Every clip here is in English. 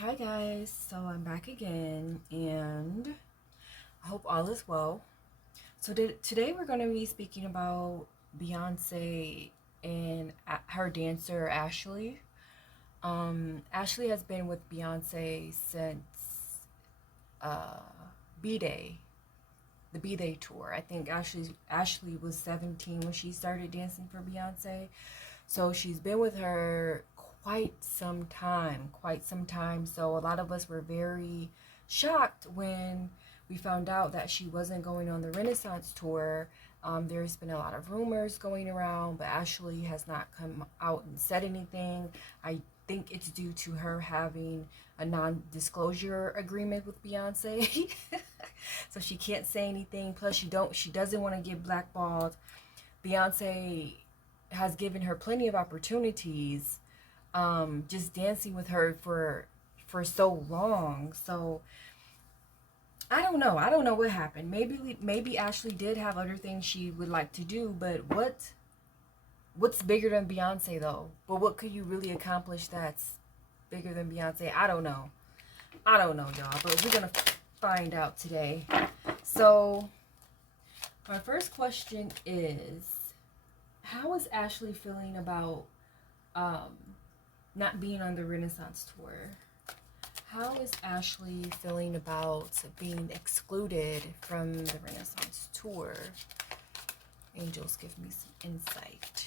Hi guys, so I'm back again and I hope all is well. So today we're going to be speaking about Beyonce and her dancer Ashley. Ashley has been with Beyonce since uh, B-Day, the B-Day tour. I think Ashley was 17 when she started dancing for Beyonce. So she's been with her quite some time. So a lot of us were very shocked when we found out that she wasn't going on the Renaissance tour. There's been a lot of rumors going around, but Ashley has not come out and said anything. I think it's due to her having a non-disclosure agreement with Beyonce. So she can't say anything. Plus she doesn't want to get blackballed. Beyonce has given her plenty of opportunities, just dancing with her for so long. So I don't know what happened. Maybe Ashley did have other things she would like to do, but what's bigger than Beyonce though? But what could you really accomplish that's bigger than Beyonce? I don't know, y'all. But we're gonna find out today. So my first question is, how is Ashley feeling about um, not being on the Renaissance tour? How is Ashley feeling about being excluded from the Renaissance tour? Angels, give me some insight.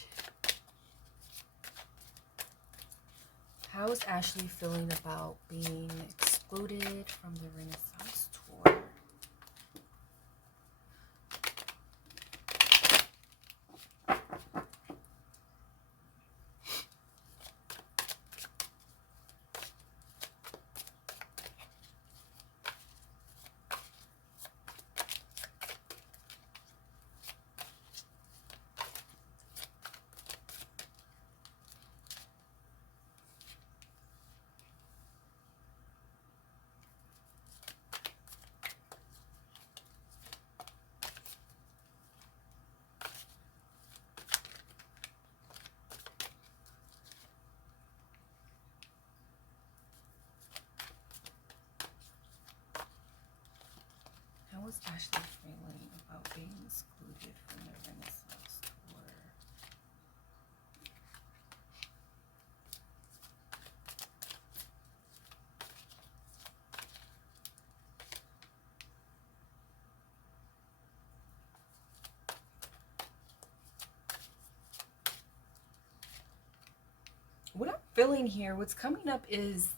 How is Ashley feeling about being excluded from the Renaissance tour? How is Ashley feeling about being excluded from the Renaissance tour? What I'm feeling here, what's coming up is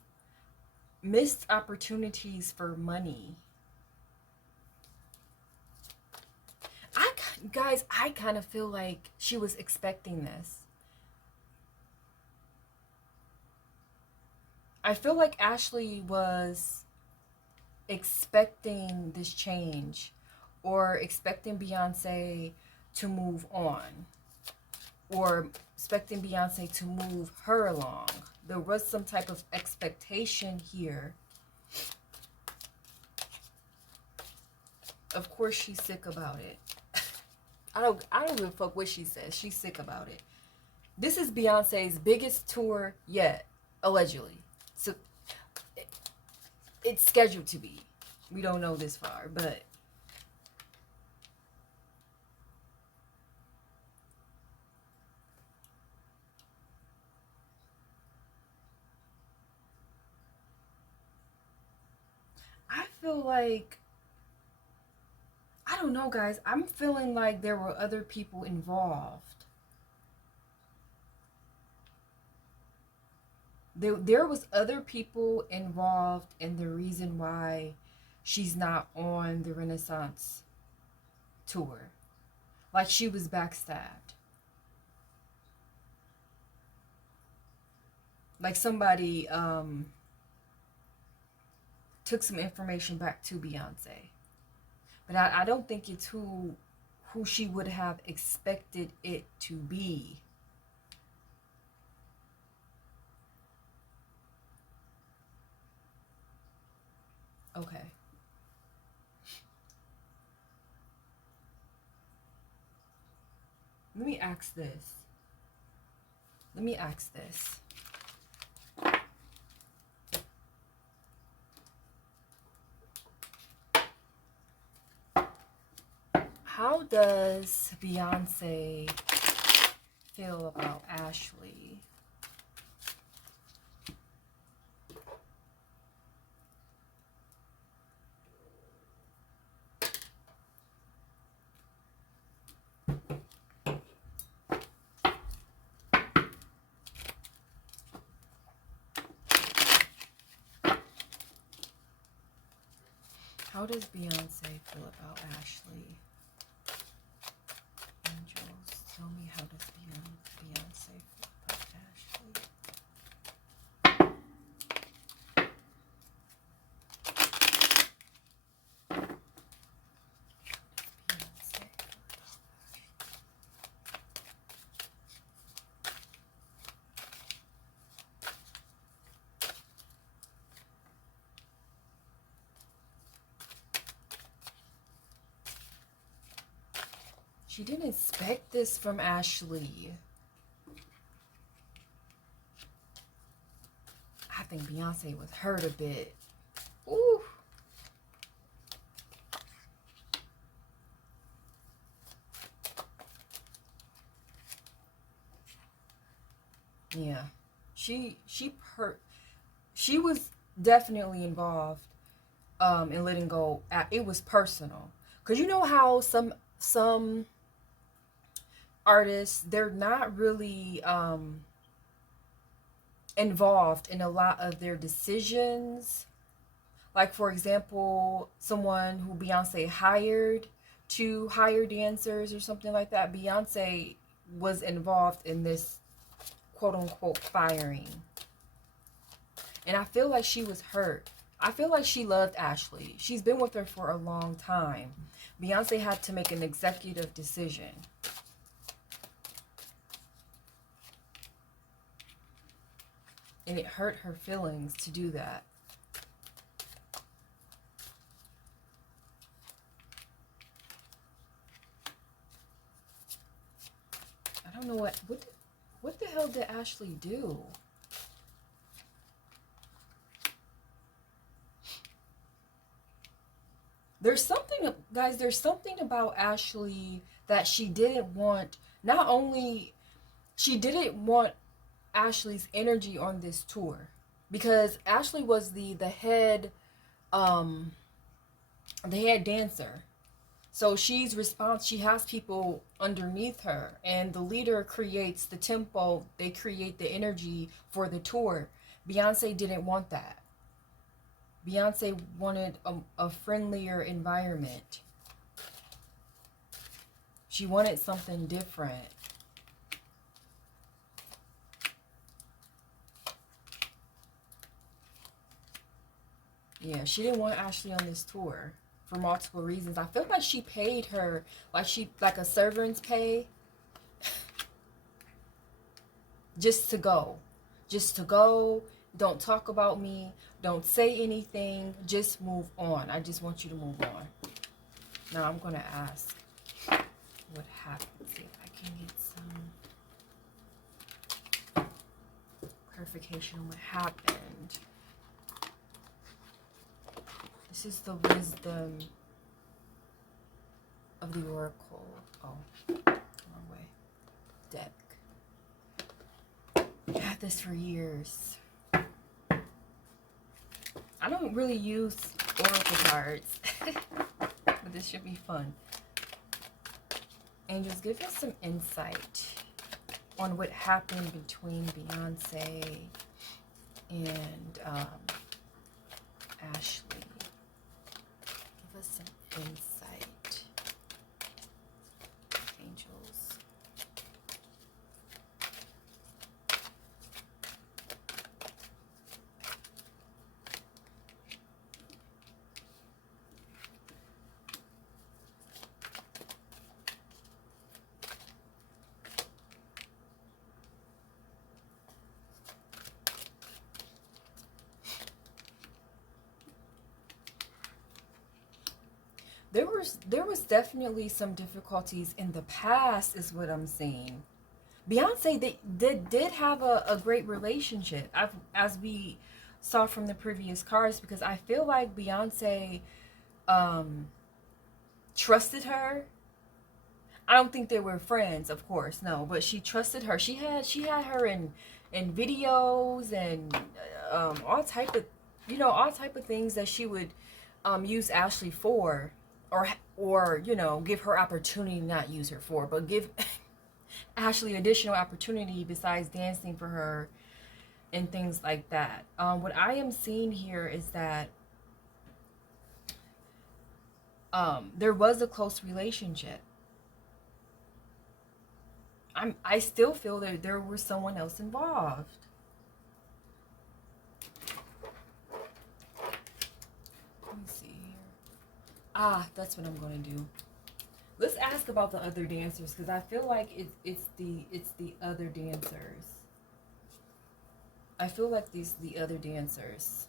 missed opportunities for money. I kind of feel like she was expecting this. I feel like Ashley was expecting this change or expecting Beyonce to move on or expecting Beyonce to move her along. There was some type of expectation here. Of course she's sick about it. I don't give a fuck what she says. She's sick about it. This is Beyonce's biggest tour yet, allegedly. So it's scheduled to be. We don't know this far, but I feel like, I don't know, guys. I'm feeling like there were other people involved. There was other people involved in the reason why she's not on the Renaissance tour. Like she was backstabbed. Like somebody took some information back to Beyonce. But I don't think it's who she would have expected it to be. Okay. Let me ask this. Let me ask this. How does Beyonce feel about Ashley? How does Beyonce feel about Ashley? Angels, tell me, how does Beyonce feel about Ashley? Beyonce. She didn't expect this from Ashley. I think Beyonce was hurt a bit. Ooh. Yeah. She was definitely involved in letting go. It was personal. Cause you know how some artists, they're not really involved in a lot of their decisions. Like, for example, someone who Beyonce hired to hire dancers or something like that. Beyonce was involved in this quote unquote firing. And I feel like she was hurt. I feel like she loved Ashley. She's been with her for a long time. Beyonce had to make an executive decision. And it hurt her feelings to do that. I don't know what the hell did Ashley do? There's something, guys, there's something about Ashley that she didn't want. Not only she didn't want Ashley's energy on this tour, because Ashley was the head dancer. So she has people underneath her, and the leader creates the tempo, they create the energy for the tour. Beyonce didn't want that. Beyonce wanted a friendlier environment. She wanted something different. Yeah, she didn't want Ashley on this tour for multiple reasons. I feel like she paid her like a servant's pay just to go. Just to go. Don't talk about me. Don't say anything. Just move on. I just want you to move on. Now I'm going to ask what happened. See if I can get some clarification on what happened. This is the wisdom of the oracle. Oh, wrong way. Deck. I had this for years. I don't really use oracle cards, but this should be fun. Angels, give us some insight on what happened between Beyonce and Ashley. Give us some insight, angels. There was definitely some difficulties in the past, is what I'm saying. Beyonce did have a great relationship, as we saw from the previous cards, because I feel like Beyonce trusted her. I don't think they were friends, of course, no, but she trusted her. She had her in videos and all type of, all type of things that she would use Ashley for, or give her opportunity, not use her for, but give Ashley additional opportunity besides dancing for her and things like that. What I am seeing here is that there was a close relationship. I still feel that there was someone else involved. Let me see here. That's what I'm going to do. Let's ask about the other dancers, because I feel like it's the other dancers. I feel like the other dancers.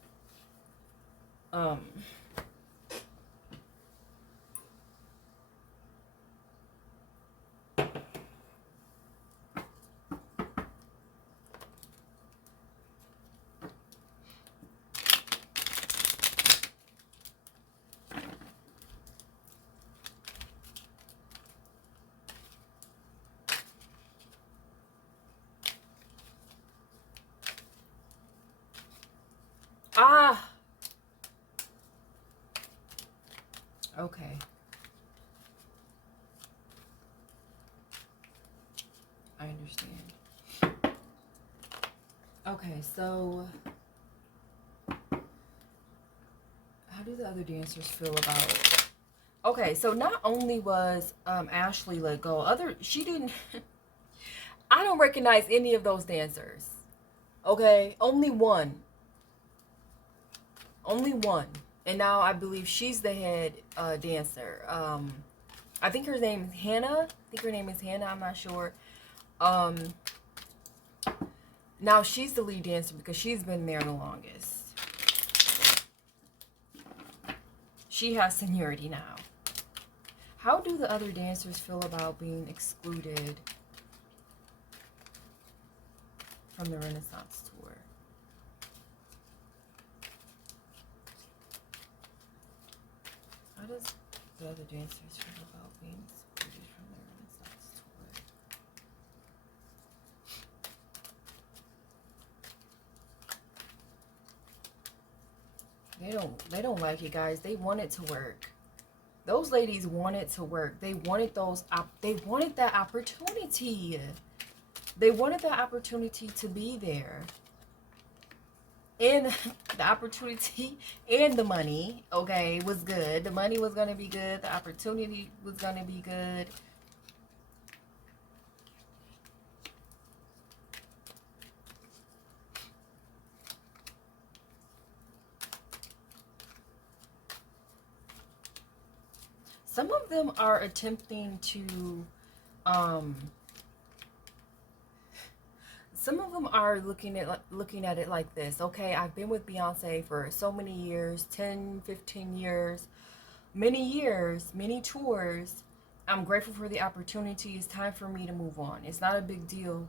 Okay. I understand. Okay, so how do the other dancers feel about? Okay, so not only was Ashley let go, she didn't. I don't recognize any of those dancers. Okay, only one. Only one. And now I believe she's the head dancer. I think her name is Hannah. I'm not sure. Now she's the lead dancer because she's been there the longest. She has seniority now. How do the other dancers feel about being excluded from the Renaissance tour? How does the other dancers feel about being excluded from the Renaissance tour? They don't like it, guys. They want it to work. Those ladies wanted to work. They wanted they wanted that opportunity. They wanted that opportunity to be there. And the opportunity and the money, okay, was good. The money was going to be good. The opportunity was going to be good. Some of them are attempting to some of them are looking at it like this. Okay, I've been with Beyonce for so many years, 10, 15 years, many tours. I'm grateful for the opportunity. It's time for me to move on. It's not a big deal.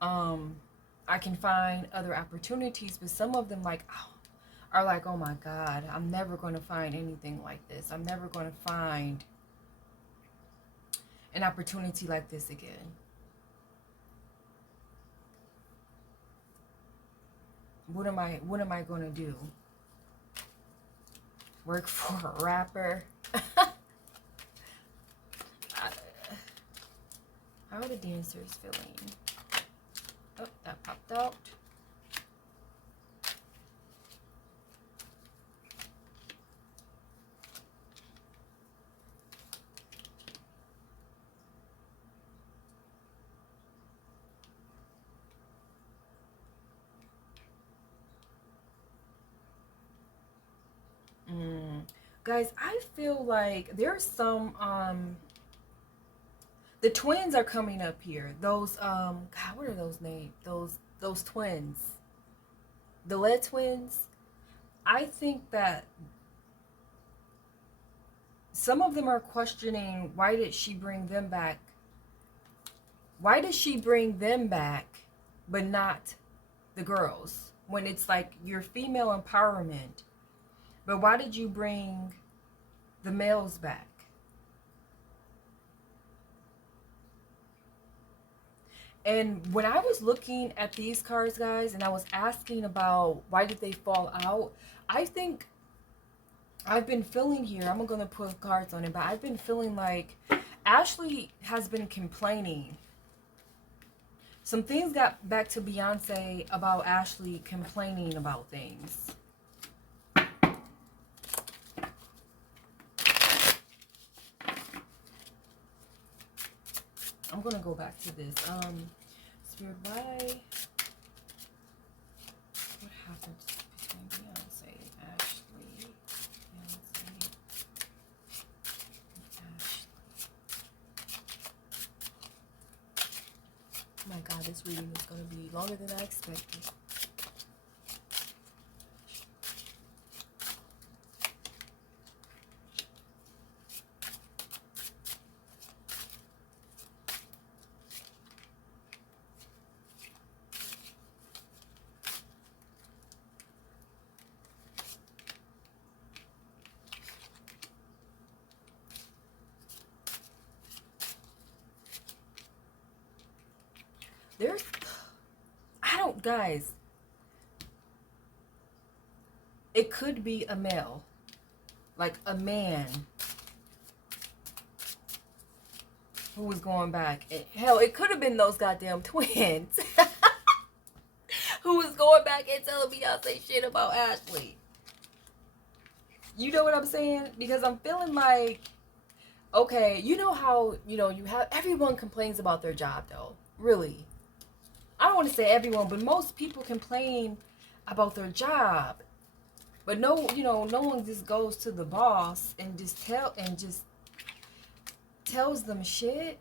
I can find other opportunities, but some of them are like, oh my God, I'm never going to find anything like this. I'm never going to find an opportunity like this again. What am I going to do? Work for a rapper? How are the dancers feeling? Oh, that popped out. Guys, I feel like there's some the twins are coming up here. Those God, what are those names? Those twins. The lead twins. I think that some of them are questioning, why did she bring them back? Why does she bring them back but not the girls? When it's like your female empowerment. But why did you bring the males back? And when I was looking at these cards, guys, and I was asking about why did they fall out, I think I've been feeling here, I'm going to put cards on it, but I've been feeling like Ashley has been complaining. Some things got back to Beyonce about Ashley complaining about things. I'm going to go back to this. Spirit, why? What happened between Beyonce and Ashley? Beyonce and Ashley. Oh my God, this reading is going to be longer than I expected. There's, I don't, guys, it could be a male, like a man who was going back. And hell, it could have been those goddamn twins who was going back and telling Beyonce shit about Ashley. You know what I'm saying? Because I'm feeling like, okay, you know how, you have, everyone complains about their job though, really. I don't want to say everyone, but most people complain about their job. But no, no one just goes to the boss and just tells them shit.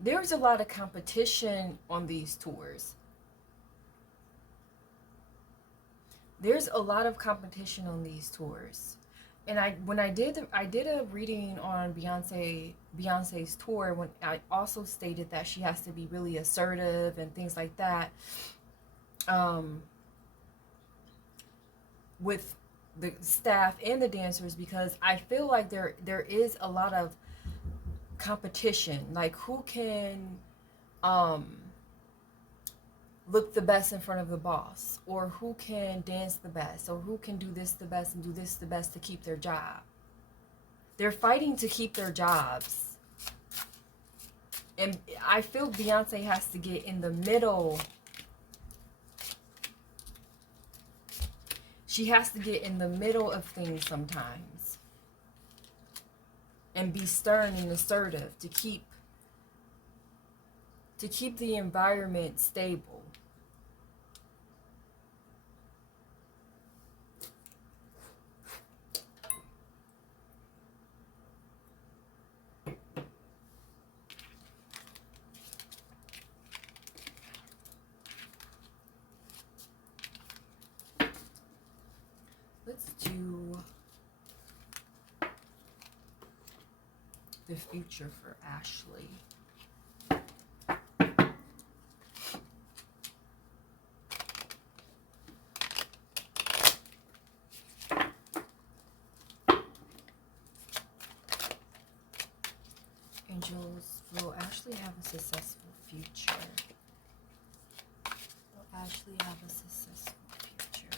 There's a lot of competition on these tours. There's a lot of competition on these tours. And I did a reading on Beyonce's tour, when I also stated that she has to be really assertive and things like that, with the staff and the dancers, because I feel like there is a lot of competition, like who can look the best in front of the boss, or who can dance the best, or who can do this the best and do this the best to keep their job. They're fighting to keep their jobs. And I feel Beyonce has to get in the middle. She has to get in the middle of things sometimes and be stern and assertive to keep the environment stable. Let's do the future for Ashley. Angels, will Ashley have a successful future? Will Ashley have a successful future?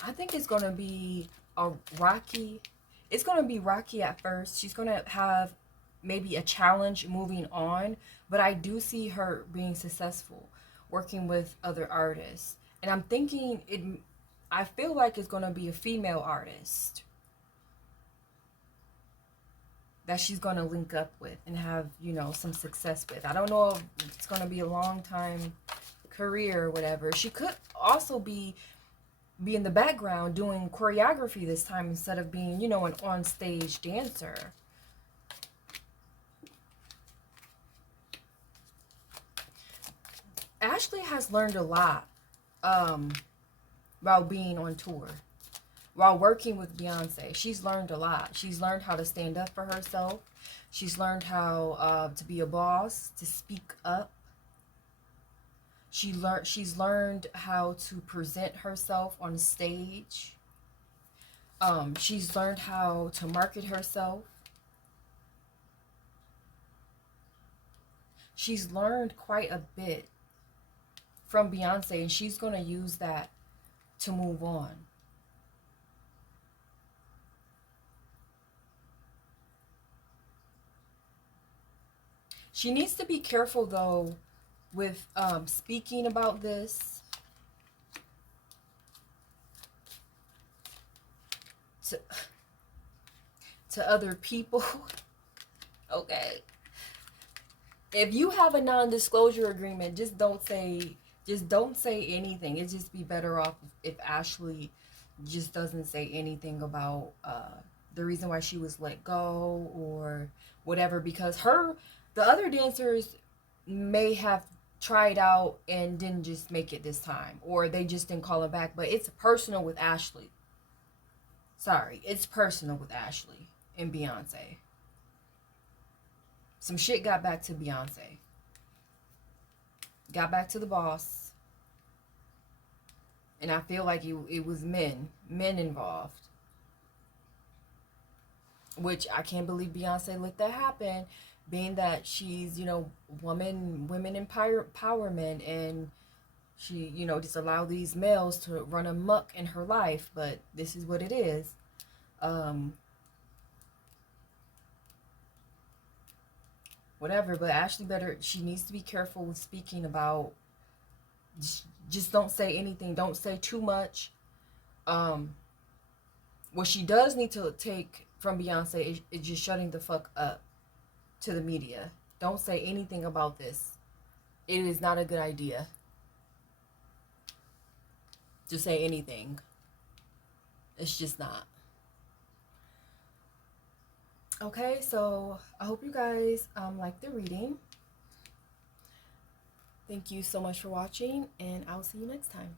I think it's going to be it's going to be rocky at first. She's going to have maybe a challenge moving on, but I do see her being successful working with other artists. And I'm thinking I feel like it's going to be a female artist. that she's going to link up with and have, you know, some success with. I don't know if it's going to be a long time career or whatever. She could also be in the background doing choreography this time instead of being, you know, an on-stage dancer. Ashley has learned a lot while being on tour. While working with Beyonce, she's learned a lot. She's learned how to stand up for herself. She's learned how to be a boss, to speak up. She's learned how to present herself on stage. She's learned how to market herself. She's learned quite a bit from Beyonce, and she's going to use that to move on. She needs to be careful, though, with speaking about this to other people. Okay. If you have a non-disclosure agreement, just don't say anything. It'd just be better off if Ashley just doesn't say anything about the reason why she was let go or whatever, because the other dancers may have tried out and didn't just make it this time, or they just didn't call her back. But it's personal with Ashley. Sorry, it's personal with Ashley and Beyonce. Some shit got back to Beyonce. Got back to the boss. And I feel like it was men involved. Which I can't believe Beyonce let that happen, being that she's, you know, women empowerment, and she, you know, just allow these males to run amok in her life. But this is what it is. Whatever, but Ashley she needs to be careful with speaking about, just don't say anything, don't say too much. What she does need to take from Beyonce is just shutting the fuck up to the media. Don't say anything about this. It is not a good idea to say anything. It's just not. Okay, so I hope you guys like the reading. Thank you so much for watching, and I'll see you next time.